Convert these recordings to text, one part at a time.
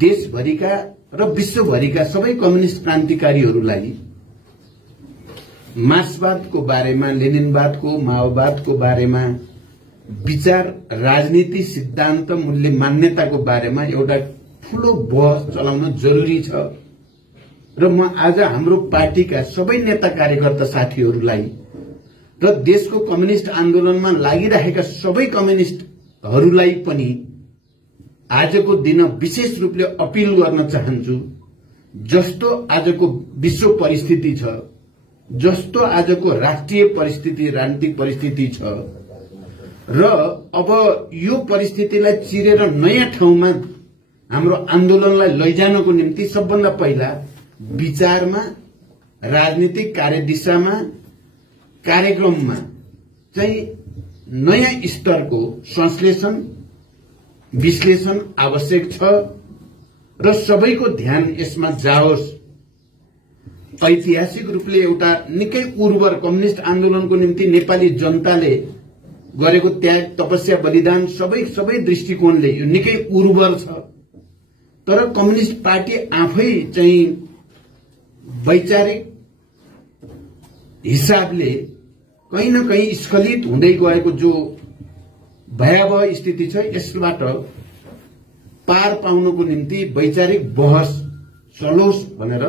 देशभरिका र विश्वभरिका सबै कम्युनिस्ट क्रान्तिकारीहरूलाई मार्क्सवादको बारेमा, लेनिनवादको, माओवादको बारेमा विचार, राजनीति, सिद्धान्त, मूल्य, मान्यताको बारेमा एउटा ठूलो बहस चलाउन जरुरी छ र म आज हाम्रो पार्टीका सबै नेता कार्यकर्ता साथीहरूलाई र देशको कम्युनिस्ट आन्दोलनमा लागिरहेका सबै कम्युनिस्टहरूलाई पनि आजको दिन विशेष रूपले अपील गर्न चाहन्छु। जस्तो आजको विश्व परिस्थिति छ, जस्तो आजको राष्ट्रिय परिस्थिति, राजनीतिक परिस्थिति छ र अब यो परिस्थितिलाई चिरेर नयाँ ठाउँमा हाम्रो आन्दोलनलाई लैजानको निम्ति सबभन्दा पहिला विचारमा, राजनीतिक कार्यदिशामा, कार्यक्रममा चाहिँ नयाँ स्तरको संश्लेषण, विश्लेषण आवश्यक छ र सबैको ध्यान यसमा जाओस्। ऐतिहासिक रूपले एउटा निकै उर्वर कम्युनिस्ट आन्दोलनको निम्ति नेपाली जनताले गरेको त्याग, तपस्या, बलिदान सबै दृष्टिकोणले यो निकै उर्वर छ। तर कम्युनिस्ट पार्टी आफै चाहिँ वैचारिक हिसाबले कहीं न कहीं स्खलित हुँदै गएको जो भयावह स्थिति छ, यसबाट पार पाउनको निम्ति वैचारिक बहस चलोस् भनेर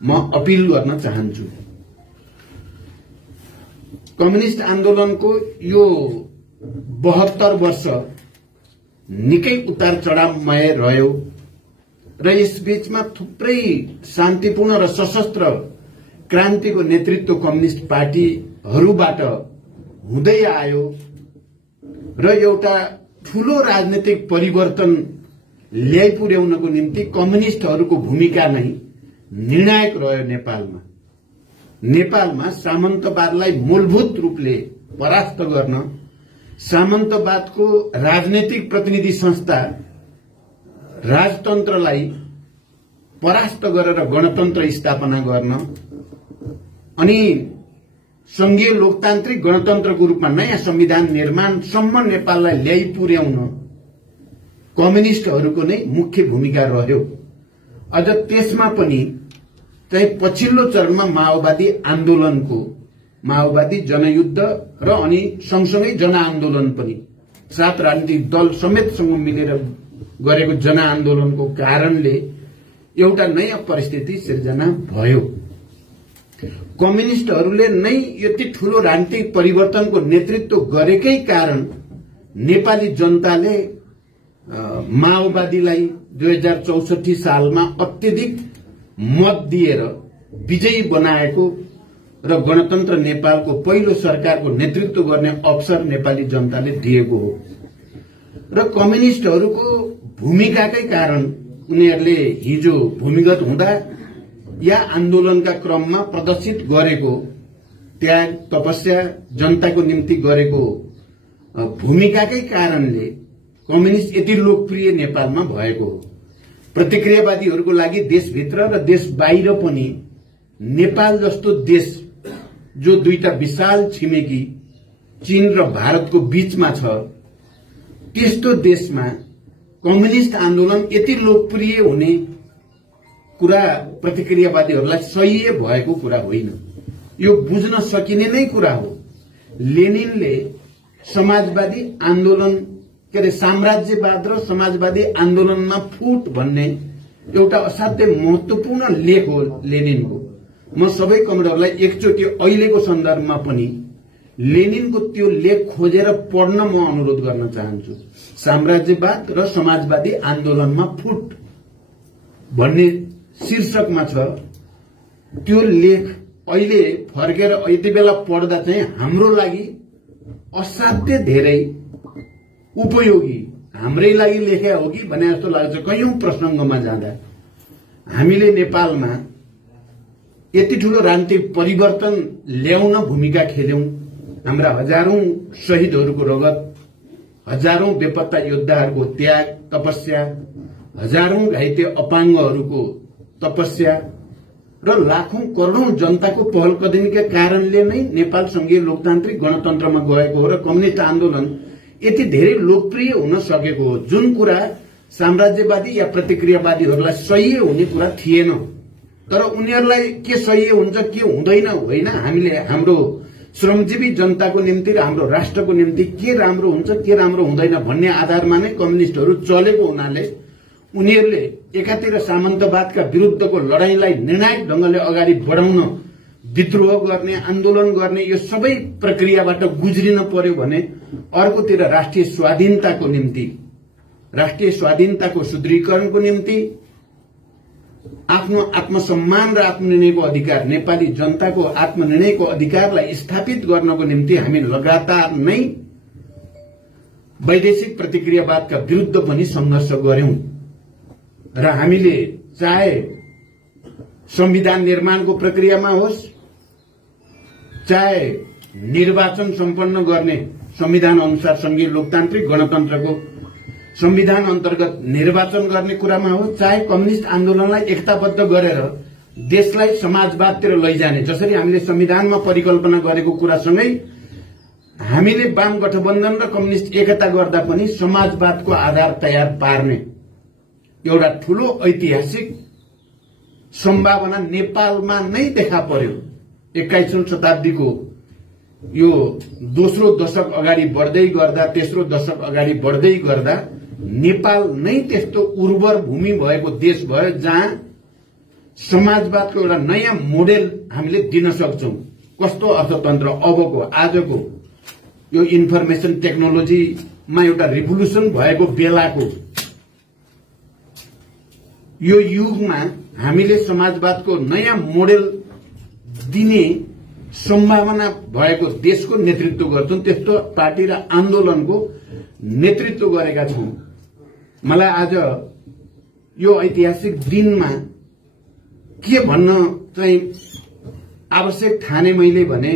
म अपील गर्न चाहन्छु। कम्युनिस्ट आन्दोलनको यो 72 वर्ष निकै उतार चढावमय रह्यो र यसबीचमा थुप्रै शान्तिपूर्ण र सशस्त्र क्रान्तिको नेतृत्व कम्युनिस्ट पार्टीहरूबाट हुँदै आयो र एउटा ठूलो राजनीतिक परिवर्तन ल्याइपुर्याउनको निम्ति कम्युनिस्टहरूको भूमिका नै निर्णायक रह्यो। नेपालमा सामन्तवादलाई मूलभूत रूपले परास्त गर्न, सामन्तवादको राजनीतिक प्रतिनिधि संस्था राजतन्त्रलाई परास्त गरेर गणतन्त्र स्थापना गर्न अनि संघीय लोकतान्त्रिक गणतन्त्रको रूपमा नयाँ संविधान निर्माणसम्म नेपाललाई ल्याइ पुर्याउन कम्युनिस्टहरूको नै मुख्य भूमिका रह्यो। अझ त्यसमा पनि चाहिँ पछिल्लो चरणमा माओवादी जनयुद्ध र अनि सँगसँगै जनआन्दोलन पनि 7 राजनीतिक दल समेतसँग मिलेर गरेको जनआन्दोलनको कारणले एउटा नयाँ परिस्थिति सिर्जना भयो। कम्युनिस्टहरूले नै यति ठूलो राजनीतिक परिवर्तनको नेतृत्व गरेकै कारण नेपाली जनताले माओवादीलाई 2064 सालमा अत्यधिक मत दिएर विजयी बनाएको र गणतन्त्र नेपालको पहिलो सरकारको नेतृत्व गर्ने अवसर नेपाली जनताले दिएको हो र कम्युनिस्टहरूको भूमिकाकै कारण उनीहरूले हिजो भूमिगत हुँदा या आन्दोलनका क्रममा प्रदर्शित गरेको त्याग, तपस्या, जनताको निम्ति गरेको भूमिकाकै कारणले कम्युनिस्ट यति लोकप्रिय नेपालमा भएको हो। प्रतिक्रियावादीहरूको लागि देशभित्र र देश बाहिर पनि नेपाल जस्तो देश जो दुईटा विशाल छिमेकी चीन र भारतको बीचमा छ, त्यस्तो देशमा कम्युनिस्ट आन्दोलन यति लोकप्रिय हुने कुरा प्रतिक्रियावादीहरूलाई सही भएको कुरा होइन। यो बुझ्न सकिने नै कुरा हो। लेनिनले समाजवादी आन्दोलन साम्राज्यवाद र समाजवादी आन्दोलनमा फुट भन्ने एउटा असाध्यै महत्वपूर्ण लेख हो लेनिनको। म सबै कमरेडहरूलाई एकचोटि अहिलेको सन्दर्भमा पनि लेनिनको त्यो लेख खोजेर पढ्न म अनुरोध गर्न चाहन्छु। साम्राज्यवाद र समाजवादी आन्दोलनमा फुट भन्ने शीर्षकमा छ त्यो लेख। अहिले फर्केर यति बेला पढ्दा चाहिँ हाम्रो लागि असाध्य धेरै उपयोगी, हाम्रै लागि लेखे हो कि भने जस्तो लाग्छ। कयौं प्रसंगमा जाँदा हामीले नेपालमा यति ठूलो राजनीतिक परिवर्तन ल्याउन भूमिका खेल्यौं। हाम्रा हजारौं शहीदहरूको रगत, हजारौं बेपत्ता योद्धाहरूको त्याग, तपस्या, हजारौं घाइते अपाङ्गहरूको तपस्या र लाखौं करोड़ौं जनताको पहलकदमीका कारणले नै नेपाल संघीय लोकतान्त्रिक गणतन्त्रमा गएको हो र कम्युनिस्ट आन्दोलन यति धेरै लोकप्रिय हुन सकेको हो। जुन कुरा साम्राज्यवादी या प्रतिक्रियावादीहरूलाई सही हुने कुरा थिएन। तर उनीहरूलाई के सही हुन्छ के हुँदैन होइन, हामीले हाम्रो श्रमजीवी जनताको निम्ति र हाम्रो राष्ट्रको निम्ति के राम्रो हुन्छ के राम्रो हुँदैन भन्ने आधारमा नै कम्युनिस्टहरू चलेको हुनाले उनीहरूले एकातिर सामन्तवादका विरुद्धको लडाईँलाई निर्णायक ढंगले अगाडि बढाउन विद्रोह गर्ने, आन्दोलन गर्ने यो सबै प्रक्रियाबाट गुज्रिन पर्यो भने अर्कोतिर राष्ट्रिय स्वाधीनताको निम्ति, राष्ट्रिय स्वाधीनताको सुदृढीकरणको निम्ति, आफ्नो आत्मसम्मान र आत्मनिर्णयको अधिकार, नेपाली जनताको आत्मनिर्णयको अधिकारलाई स्थापित गर्नको निम्ति हामी लगातार नै वैदेशिक प्रतिक्रियावादका विरुद्ध पनि संघर्ष गर्यौं र हामीले चाहे संविधान निर्माणको प्रक्रियामा होस्, चाहे निर्वाचन सम्पन्न गर्ने संविधान अनुसार संघीय लोकतान्त्रिक गणतन्त्रको संविधान अन्तर्गत निर्वाचन गर्ने कुरामा हो, चाहे कम्युनिस्ट आन्दोलनलाई एकताबद्ध गरेर देशलाई समाजवादतिर लैजाने जसरी हामीले संविधानमा परिकल्पना गरेको कुरासँगै हामीले वाम गठबन्धन र कम्युनिस्ट एकता गर्दा पनि समाजवादको आधार तयार पार्ने एउटा ठूलो ऐतिहासिक सम्भावना नेपालमा नै देखा पर्यो। 21औं शताब्दीको यो दोस्रो दशक अगाडि बढ्दै गर्दा, तेस्रो दशक अगाडि बढ्दै गर्दा नेपाल नै त्यस्तो उर्वर भूमि भएको देश भयो जहाँ समाजवादको एउटा नयाँ मोडेल हामीले दिन सक्छौं। कस्तो अर्थतन्त्र अबको आजको यो इन्फर्मेसन टेक्नोलोजीमा एउटा रिभोल्युसन भएको बेलाको यो युगमा हामीले समाजवादको नयाँ मोडेल दिने सम्भावना भएको देशको नेतृत्व गर्छौं। त्यस्तो पार्टी र आन्दोलनको नेतृत्व गरेका छौं। मलाई आज यो ऐतिहासिक दिनमा के भन्न चाहिँ आवश्यक ठाने मैले भने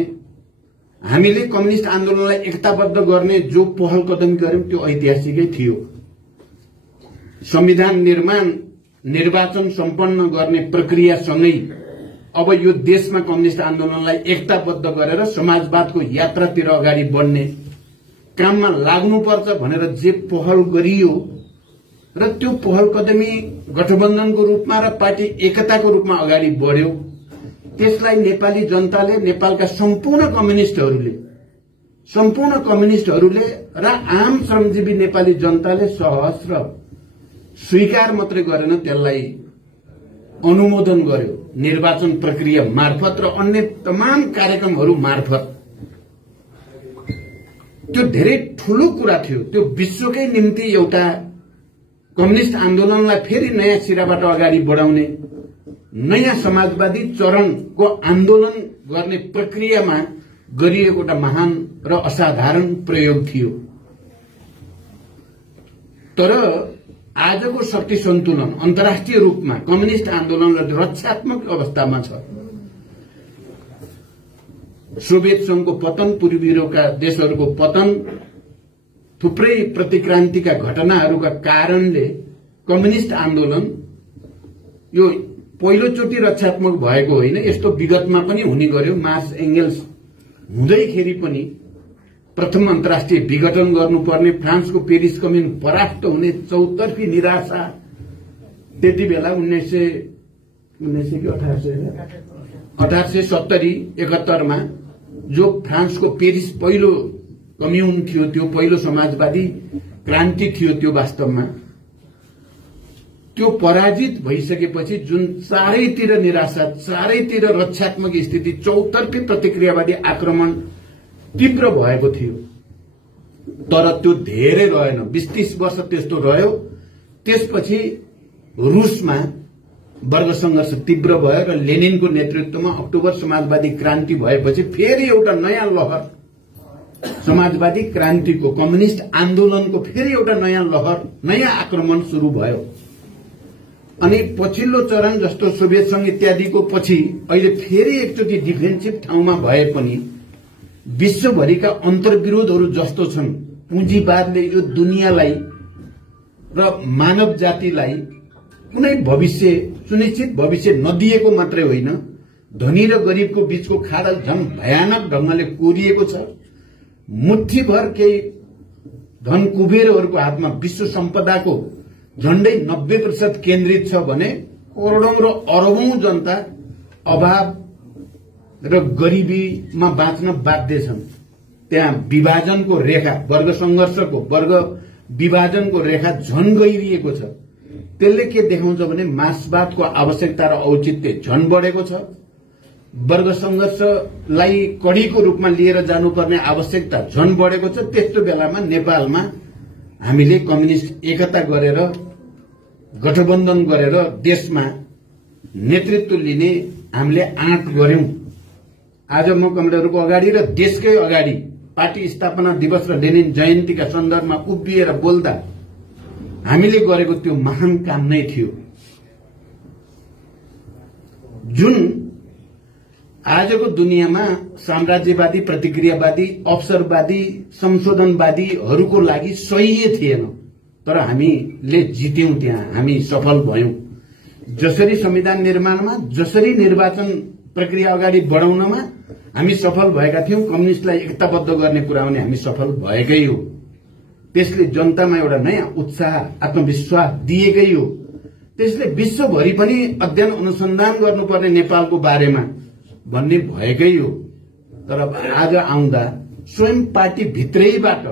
हामीले कम्युनिस्ट आन्दोलनलाई एकताबद्ध गर्ने जो पहल कदमी गर्यौं त्यो ऐतिहासिकै थियो। संविधान निर्माण, निर्वाचन सम्पन्न गर्ने प्रक्रियासँगै अब यो देशमा कम्युनिस्ट आन्दोलनलाई एकताबद्ध गरेर समाजवादको यात्रातिर अगाडि बढ्ने काममा लाग्नुपर्छ भनेर जे पहल गरियो र त्यो पहल कदमी गठबन्धनको रूपमा र पार्टी एकताको रूपमा अगाडि बढ्यो, त्यसलाई नेपाली जनताले, नेपालका सम्पूर्ण कम्युनिस्टहरूले र आम श्रमजीवी नेपाली जनताले सहस्र स्वीकार मात्रै गरेन, त्यसलाई अनुमोदन गर्यो निर्वाचन प्रक्रिया मार्फत र अन्य तमाम कार्यक्रमहरू मार्फत। त्यो धेरै ठूलो कुरा थियो। त्यो विश्वकै निम्ति एउटा कम्युनिस्ट आन्दोलनलाई फेरि नयाँ सिराबाट अगाडि बढाउने, नयाँ समाजवादी चरणको आन्दोलन गर्ने प्रक्रियामा गरिएको एउटा महान र असाधारण प्रयोग थियो। तर आजको शक्ति सन्तुलन अन्तर्राष्ट्रिय रूपमा कम्युनिस्ट आन्दोलन रक्षात्मक अवस्थामा छ। सोभियत संघको पतन, पूर्वी युरोपका देशहरूको पतन, थुप्रै प्रतिक्रान्तिका घटनाहरूका कारणले कम्युनिस्ट आन्दोलन यो पहिलोचोटि रक्षात्मक भएको होइन, यस्तो विगतमा पनि हुने गर्यो। मार्क्स एंगेल्स हुँदैखेरि पनि प्रथम अन्तर्राष्ट्रिय विघटन गर्नुपर्ने, फ्रान्सको पेरिस कम्युन परास्त हुने चौतर्फी निराशा त्यति बेला 1870-71 मा जो फ्रान्सको पेरिस पहिलो कम्युन थियो, त्यो पहिलो समाजवादी क्रान्ति थियो, त्यो वास्तवमा त्यो पराजित भइसकेपछि जुन चारैतिर निराशा, चारैतिर रक्षात्मक स्थिति, चौतर्फी प्रतिक्रियावादी आक्रमण तीव्र भएको थियो। तर त्यो धेरै रहेन, 20-30 वर्ष त्यस्तो रह्यो। त्यसपछि रूसमा वर्ग संघर्ष तीव्र भयो र लेनिनको नेतृत्वमा अक्टोबर समाजवादी क्रान्ति भएपछि फेरि एउटा नयाँ लहर, समाजवादी क्रान्तिको, कम्युनिस्ट आन्दोलनको फेरि एउटा नयाँ लहर, नयाँ आक्रमण शुरू भयो। अनि पछिल्लो चरण जस्तो सोभियत संघ इत्यादिको पछि अहिले फेरि एकचोटि डिफेन्सिभ ठाउँमा भए पनि विश्वभरिका अन्तर्विरोधहरू जस्तो छन्, पुँजीवादले यो दुनियाँलाई र मानव जातिलाई कुनै भविष्य, सुनिश्चित भविष्य नदिएको मात्रै होइन, धनी र गरीबको बीचको खाडल झन भयानक ढंगले कोरिएको छ। मुठ्ठीभर केही धन कुबेरहरूको हातमा विश्व सम्पदाको झण्डै 90% केन्द्रित छ भने करोडौं र अरबौं जनता अभाव र गरिबीमा बाँच्न बाध्य छन्। त्यहाँ विभाजनको रेखा, वर्ग संघर्षको, वर्ग विभाजनको रेखा झन गइरहेको छ। त्यसले के देखाउँछ भने मार्क्सवादको आवश्यकता र औचित्य झन बढेको छ। वर्ग संघर्षलाई कड़ीको रूपमा लिएर जानुपर्ने आवश्यकता झन बढेको छ। त्यस्तो बेलामा नेपालमा हामीले कम्युनिस्ट एकता गरेर गठबन्धन गरेर देशमा नेतृत्व लिने हामीले आँट गर्यौं। आज म कमरेडरको अगाडि र देशकै अगाडि पार्टी स्थापना दिवस र लेनिन जयन्तीका सन्दर्भमा उभिएर बोल्दा हामीले गरेको त्यो महान काम नै थियो। जुन आजको दुनियाँमा साम्राज्यवादी, प्रतिक्रियावादी, अवसरवादी, संशोधनवादीहरूको लागि सही थिएन, तर हामीले जित्यौं। त्यहाँ हामी सफल भयौं। जसरी संविधान निर्माणमा, जसरी निर्वाचन प्रक्रिया अगाडि बढाउनमा हामी सफल भएका थियौं, कम्युनिस्टलाई एकताबद्ध गर्ने कुरामा हामी सफल भएकै हो। त्यसले जनतामा एउटा नयाँ उत्साह, आत्मविश्वास दिएकै हो। त्यसले विश्वभरि पनि अध्ययन अनुसन्धान गर्नुपर्ने नेपालको बारेमा भन्ने भएकै हो। तर आज आउँदा स्वयं पार्टी भित्रैबाट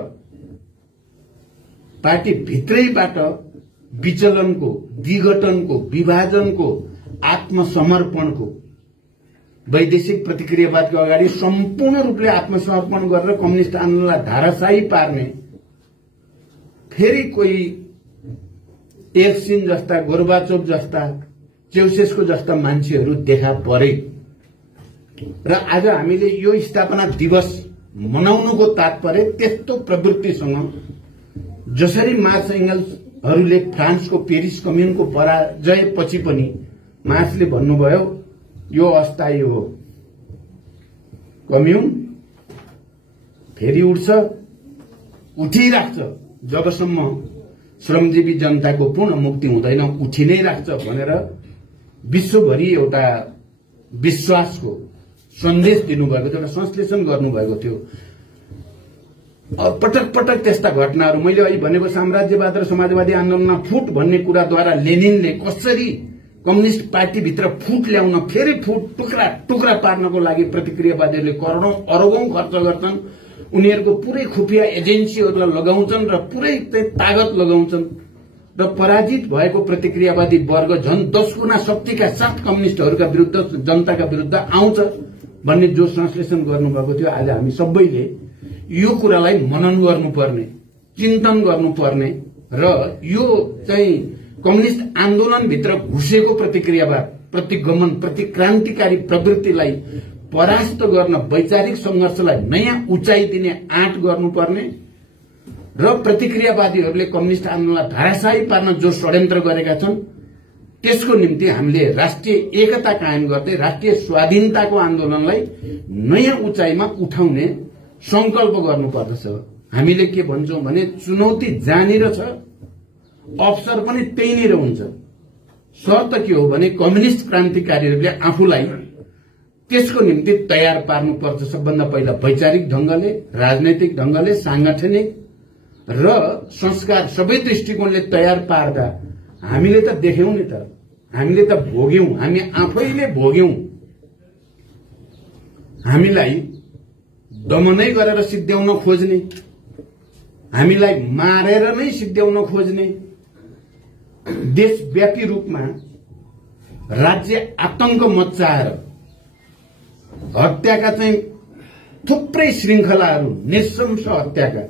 विचलनको, विघटनको, विभाजनको, आत्मसमर्पणको, वैदेशिक प्रतिक्रियावादको अगाडि सम्पूर्ण रूपले आत्मसमर्पण गरेर कम्युनिस्ट आन्दोलनलाई धाराशायी पार्ने फेरि कोही एल्सिन जस्ता, गोर्बाचोभ जस्ता, चेउसेस्को जस्ता मान्छेहरू देखा परे। र आज हामीले यो स्थापना दिवस मनाउनुको तात्पर्य त्यस्तो प्रवृत्तिसँग, जसरी मार्क्स एंगल्सहरूले फ्रान्सको पेरिस कम्युनको पराजयपछि पनि मार्क्सले भन्नुभयो यो अस्थायी हो, कम्युन फेरि उठ्छ, उठिराख्छ, जबसम्म श्रमजीवी जनताको पूर्ण मुक्ति हुँदैन उठि नै राख्छ भनेर विश्वभरि एउटा विश्वासको सन्देश दिनुभएको थियो, एउटा संश्लेषण गर्नुभएको थियो। पटक पटक त्यस्ता घटनाहरू मैले अहिले भनेको साम्राज्यवाद र समाजवादी आन्दोलनमा फुट भन्ने कुराद्वारा लेनिनले कसरी कम्युनिस्ट पार्टीभित्र फुट ल्याउन, फेरि फुट टुक्रा टुक्रा पार्नको लागि प्रतिक्रियावादीहरूले करोडौं अरबौं खर्च गर्छन्, उनीहरूको पुरै खुफिया एजेन्सीहरूलाई लगाउँछन् र पुरै तागत लगाउँछन् र पराजित भएको प्रतिक्रियावादी वर्ग झन् 10 गुणा शक्तिका साथ कम्युनिस्टहरूका विरुद्ध, जनताका विरुद्ध आउँछ भन्ने जो संश्लेषण गर्नुभएको थियो। आज हामी सबैले यो कुरालाई मनन गर्नुपर्ने, चिन्तन गर्नुपर्ने र यो चाहिँ कम्युनिस्ट आन्दोलनभित्र घुसेको प्रतिक्रियावाद, प्रतिगमन, प्रतिक्रान्तिकारी प्रवृत्तिलाई परास्त गर्न, वैचारिक संघर्षलाई नयाँ उचाइ दिने आँट गर्नुपर्ने र प्रतिक्रियावादीहरूले कम्युनिस्ट आन्दोलनलाई धाराशायी पार्न जो षड्यन्त्र गरेका छन् त्यसको निम्ति हामीले राष्ट्रिय एकता कायम गर्दै राष्ट्रिय स्वाधीनताको आन्दोलनलाई नयाँ उचाइमा उठाउने संकल्प गर्नुपर्दछ। हामीले के भन्छौं भने चुनौती जहाँनिर छ अवसर पनि त्यहीँनिर हुन्छ। शर्त के हो भने कम्युनिस्ट क्रान्तिकारीहरूले आफूलाई त्यसको निम्ति तयार पार्नुपर्छ। सबभन्दा पहिला वैचारिक ढंगले, राजनैतिक ढंगले, सांगठनिक र संस्कार सबै दृष्टिकोणले तयार पार्दा हामीले त देख्यौं नि त, हामीले त भोग्यौं, हामी आफैले भोग्यौं। हामीलाई दमनै गरेर सिद्ध्याउन खोज्ने, हामीलाई मारेर नै सिद्ध्याउन खोज्ने, देशव्यापी रूपमा राज्य आतंक मच्चाएर हत्याका चाहिँ थुप्रै श्रृंखलाहरू, निशंस हत्याका,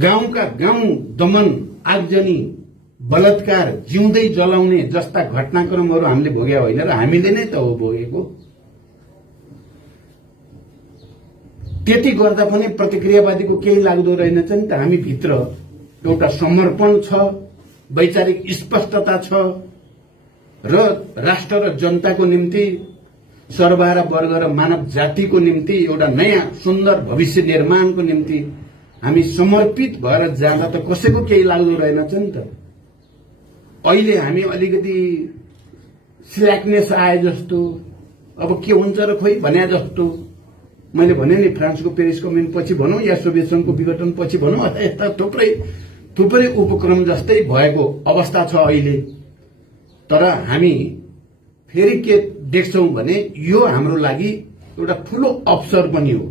गाउँका गाउँ दमन, आगजनी, बलात्कार, जिउँदै जलाउने जस्ता घटनाक्रमहरू हामीले भोग्या होइन र हामीले नै त हो भोगेको। त्यति गर्दा पनि प्रतिक्रियावादीको केही लाग्दो रहेनछ नि त। हामी भित्र एउटा समर्पण छ, वैचारिक स्पष्टता छ र राष्ट्र र जनताको निम्ति, सर्वहारा वर्ग र मानव जातिको निम्ति एउटा नयाँ सुन्दर भविष्य निर्माणको निम्ति हामी समर्पित भएर जाँदा त कसैको केही लाग्दो रहेनछ नि त। अहिले हामी अलिकति स्ल्याकनेस आए जस्तो, अब के हुन्छ र खोइ भने जस्तो। मैले भने नि फ्रान्सको पेरिस कम्युन पछि भनौं या सोभियत संघको विघटन पछि भनौं, यस्ता थुप्रै थुप्रै उपक्रम जस्तै भएको अवस्था छ अहिले। तर हामी फेरि के देख्छौं भने यो हाम्रो लागि एउटा ठूलो अवसर पनि हो।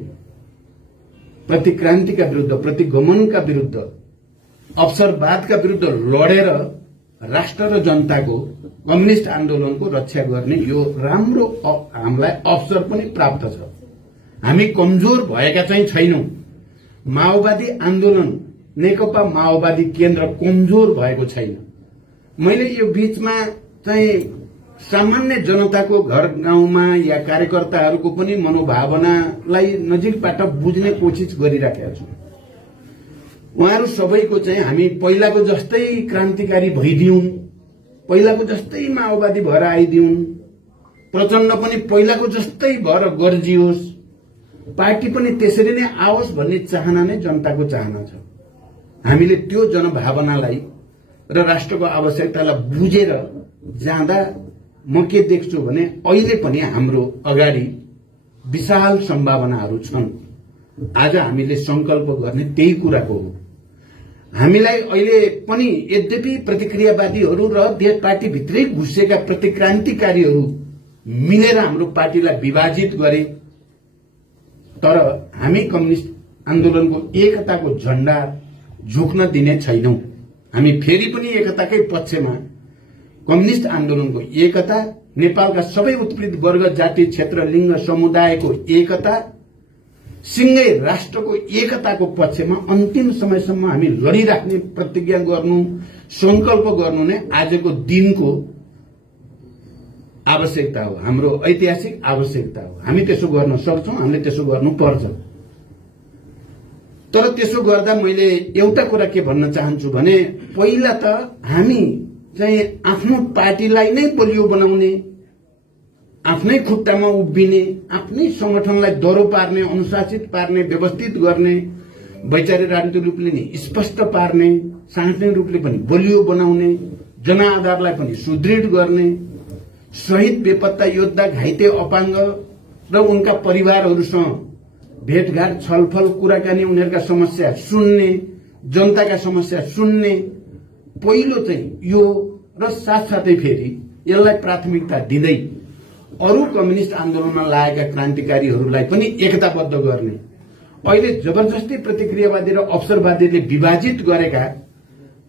प्रतिक्रान्तिका विरुद्ध, प्रतिगमनका विरुद्ध, अवसरवादका विरुद्ध लडेर राष्ट्र र जनताको कम्युनिस्ट आन्दोलनको रक्षा गर्ने यो राम्रो हामीलाई अवसर पनि प्राप्त छ। हामी कमजोर भएका चाहिँ छैनौं। माओवादी आन्दोलन, नेकपा माओवादी केन्द्र कमजोर भएको छैन। मैले यो बीचमा चाहिँ सामान्य जनताको घर गाउँमा या कार्यकर्ताहरूको पनि मनोभावनालाई नजिकबाट बुझ्ने कोशिश गरिराखेका छु। उहाँहरू सबैको चाहिँ हामी पहिलाको जस्तै क्रान्तिकारी भइदिउन्, पहिलाको जस्तै माओवादी भएर आइदिउन्, प्रचण्ड पनि पहिलाको जस्तै भएर गर्जियोस्, पार्टी पनि त्यसरी नै आओस् भन्ने चाहना नै जनताको चाहना छ। हामीले त्यो जनभावनालाई र राष्ट्रको आवश्यकतालाई बुझेर जाँदा म के देख्छु भने अहिले पनि हाम्रो अगाडि विशाल सम्भावनाहरू छन्। आज हामीले संकल्प गर्ने त्यही कुराको हो। हामीलाई अहिले पनि यद्यपि प्रतिक्रियावादीहरू र पार्टीभित्रै घुसेका प्रतिक्रान्तिकारीहरू मिलेर हाम्रो पार्टीलाई विभाजित गरे, तर हामी कम्युनिस्ट आन्दोलनको एकताको झण्डा झुक्न दिने छैनौं। हामी फेरि पनि एकताकै पक्षमा, कम्युनिस्ट आन्दोलनको एकता, नेपालका सबै उत्पीडित वर्ग, जाति, क्षेत्र, लिंग, समुदायको एकता, सिंगै राष्ट्रको एकताको पक्षमा अन्तिम समयसम्म हामी लडिराख्ने प्रतिज्ञा गर्नु, संकल्प गर्नु नै आजको दिनको आवश्यकता हो, हाम्रो ऐतिहासिक आवश्यकता हो। हामी त्यसो गर्न सक्छौं, हामीले त्यसो गर्नुपर्छ। तर त्यसो गर्दा मैले एउटा कुरा के भन्न चाहन्छु भने पहिला त हामी चाहिँ आफ्नो पार्टीलाई नै बलियो बनाउने, आफ्नै खुट्टामा उभिने, आफ्नै संगठनलाई दह्रो पार्ने, अनुशासित पार्ने, व्यवस्थित गर्ने, वैचारिक राजनीतिक रूपले नै स्पष्ट पार्ने, सांगठनिक रूपले पनि बलियो बनाउने, जनआधारलाई पनि सुदृढ गर्ने, शहीद बेपत्ता योद्धा, घाइते अपाङ्ग र उनका परिवारहरूसँग भेटघाट, छलफल, कुराकानी, उनीहरूका समस्या सुन्ने, जनताका समस्या सुन्ने, पहिलो चाहिँ यो र साथसाथै फेरि यसलाई प्राथमिकता दिँदै अरू कम्युनिस्ट आन्दोलनमा लागेका क्रान्तिकारीहरूलाई पनि एकताबद्ध गर्ने, अहिले जबरजस्ती प्रतिक्रियावादी र अवसरवादीले विभाजित गरेका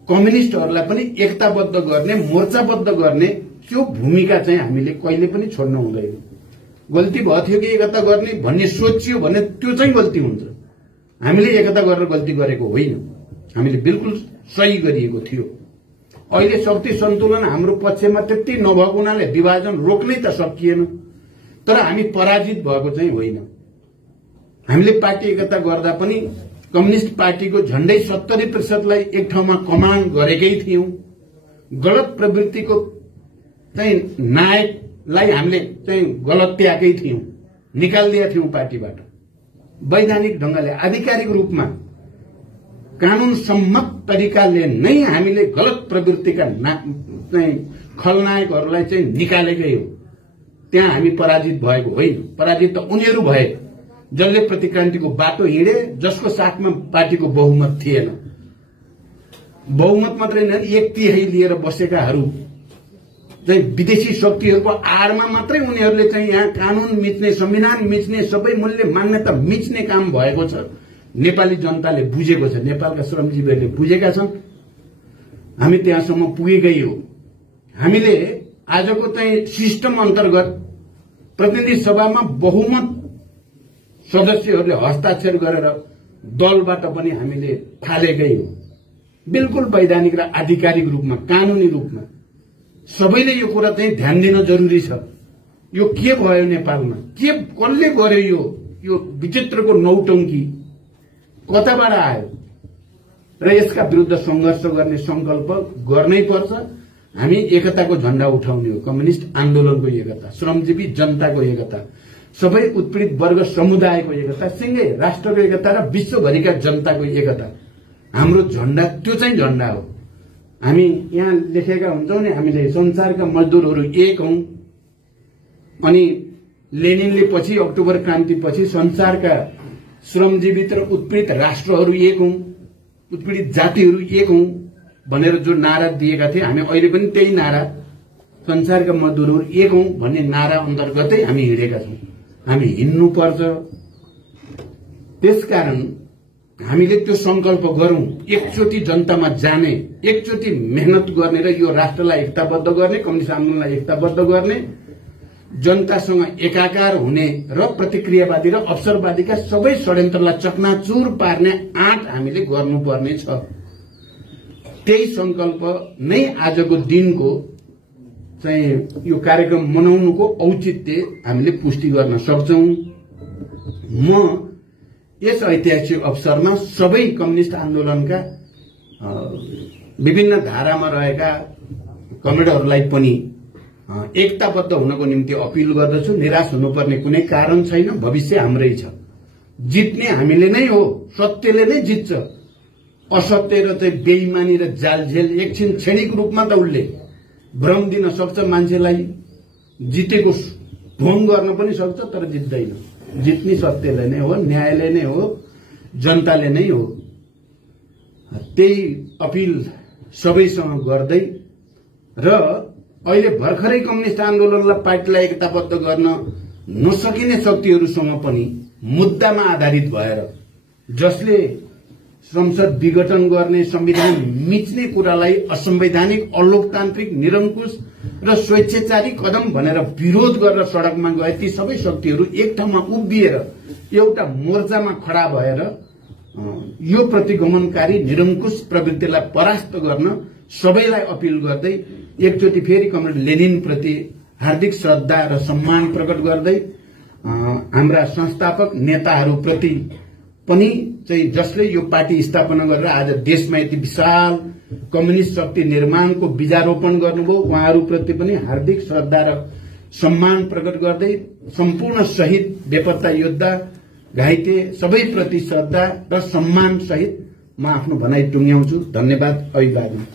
कम्युनिस्टहरूलाई पनि एकताबद्ध गर्ने, मोर्चाबद्ध गर्ने, त्यो भूमिका चाहिँ हामीले कहिले पनि छोड्नु हुँदैन। गल्ती भयो थियो कि एकता गर्ने भन्ने सोचियो भने त्यो चाहिँ गल्ती हुन्छ। हामीले एकता गरेर गल्ती गरेको होइन, हामीले बिल्कुल सही गरिएको थियो। अहिले शक्ति सन्तुलन हाम्रो पक्षमा त्यति नभएको हुनाले विभाजन रोक्नै त सकिएन, तर हामी पराजित भएको चाहिँ होइन। हामीले पार्टी एकता गर्दा पनि कम्युनिस्ट पार्टीको झण्डै 70% एक ठाउँमा कमान्ड गरेकै थियौं। गलत प्रवृत्तिको चाहिँ नायकलाई हामीले चाहिँ गलत्याएकै थियौं, निकालिदिएका थियौं पार्टीबाट। वैधानिक ढंगले, आधिकारिक रूपमा, कानून सम्मत तरिकाले नै हामीले गलत प्रवृत्तिका खलनायकहरूलाई चाहिँ निकालेकै हो। त्यहाँ हामी पराजित भएको होइन। पराजित त उनीहरू भए जसले प्रतिक्रान्तिको बाटो हिँडे, जसको साथमा पार्टीको बहुमत थिएन। बहुमत मात्रै होइन, 1/3 लिएर बसेकाहरू चाहिँ विदेशी शक्तिहरूको आडमा मात्रै उनीहरूले चाहिँ यहाँ कानून मिच्ने, संविधान मिच्ने, सबै मूल्य मान्यता मिच्ने काम भएको छ। नेपाली जनताले बुझेको छ, नेपालका श्रमजीवीहरूले बुझेका छन्। हामी त्यहाँसम्म पुगेकै हो। हामीले आजको चाहिँ सिस्टम अन्तर्गत प्रतिनिधि सभामा बहुमत सदस्यहरूले हस्ताक्षर गरेर दलबाट पनि हामीले थालेकै हो। बिल्कुल वैधानिक र आधिकारिक रूपमा, कानूनी रूपमा सबैले यो कुरा चाहिँ ध्यान दिन जरुरी छ। यो के भयो नेपालमा, के कसले गर्यो, यो विचित्रको नौटंकी कताबाट आयो र यसका विरुद्ध संघर्ष गर्ने संकल्प गर्नै पर्छ। हामी एकताको झण्डा उठाउने हो, कम्युनिस्ट आन्दोलनको एकता, श्रमजीवी जनताको एकता, सबै उत्पीडित वर्ग समुदायको एकता, सिंगै राष्ट्रको एकता र विश्वभरिका जनताको एकता हाम्रो झण्डा, त्यो चाहिँ झण्डा हो। हामी यहाँ लेखेका हुन्छौं नि, हामीले संसारका मजदुरहरू एक हौं, अनि लेनिनले पछि अक्टोबर क्रान्ति पछि संसारका श्रमजीवी र उत्पीडित राष्ट्रहरू एक हौं। उत्पीडित जातिहरू एक हौं भनेर जो नारा दिएका थिए, हामी अहिले पनि त्यही नारा, संसारका मजदुरहरू एक हौं भन्ने नारा अन्तर्गतै हामी हिँडेका छौं। हामी हिँड्नुपर्छ। त्यसकारण हामीले त्यो संकल्प गरौं, एकचोटि जनतामा जाने, एकचोटि मेहनत गर्ने र यो राष्ट्रलाई एकताबद्ध गर्ने, कम्युनिस्ट आन्दोलनलाई एकताबद्ध गर्ने, जनतासँग एकाकार हुने र प्रतिक्रियावादी र अवसरवादीका सबै षड्यन्त्रलाई चकनाचुर पार्ने आँट हामीले गर्नुपर्ने छ। त्यही संकल्प नै आजको दिनको चाहिँ यो कार्यक्रम मनाउनुको औचित्य हामीले पुष्टि गर्न सक्छौं। म यस ऐतिहासिक अवसरमा सबै कम्युनिस्ट आन्दोलनका विभिन्न धारामा रहेका कमरेडहरूलाई पनि एकताबद्ध हुनको निम्ति अपील गर्दछु। निराश हुनुपर्ने कुनै कारण छैन। भविष्य हाम्रै छ। जित्ने हामीले नै हो। सत्यले नै जित्छ। असत्य र चाहिँ बेइमानी र जालझेल एकछिन क्षणिक रूपमा त उसले भ्रम दिन सक्छ मान्छेलाई, जितेको ढोङ गर्न पनि सक्छ, तर जित्दैन। जित्ने सत्यले नै हो, न्यायले नै हो, जनताले नै हो। त्यही अपील सबैसँग गर्दै र अहिले भर्खरै कम्युनिस्ट आन्दोलनलाई पार्टीलाई एकताबद्ध गर्न नसकिने शक्तिहरूसँग पनि मुद्दामा आधारित भएर, जसले संसद विघटन गर्ने, संविधान मिच्ने कुरालाई असंवैधानिक, अलोकतान्त्रिक, निरंकुश र स्वेच्छाचारी कदम भनेर विरोध गरेर सड़कमा गए, ती सबै शक्तिहरू एक ठाउँमा उभिएर एउटा मोर्चामा खडा भएर यो प्रतिगमनकारी निरंकुश प्रवृत्तिलाई परास्त गर्न सबैलाई अपील गर्दै एकचोटि फेरि कमरेड लेनिन प्रति हार्दिक श्रद्धा र सम्मान प्रकट गर्दै हाम्रा संस्थापक नेताहरूप्रति पनि चाहिँ जसले यो पार्टी स्थापना गरेर आज देशमा यति विशाल कम्युनिस्ट शक्ति निर्माणको बीजारोपण गर्नुभयो, उहाँहरूप्रति पनि हार्दिक श्रद्धा र सम्मान प्रकट गर्दै सम्पूर्ण शहीद, बेपत्ता योद्धा, घाइते सबैप्रति श्रद्धा र सम्मान सहित म आफ्नो भनाइ टुङ्ग्याउँछु। धन्यवाद। अभिवादन।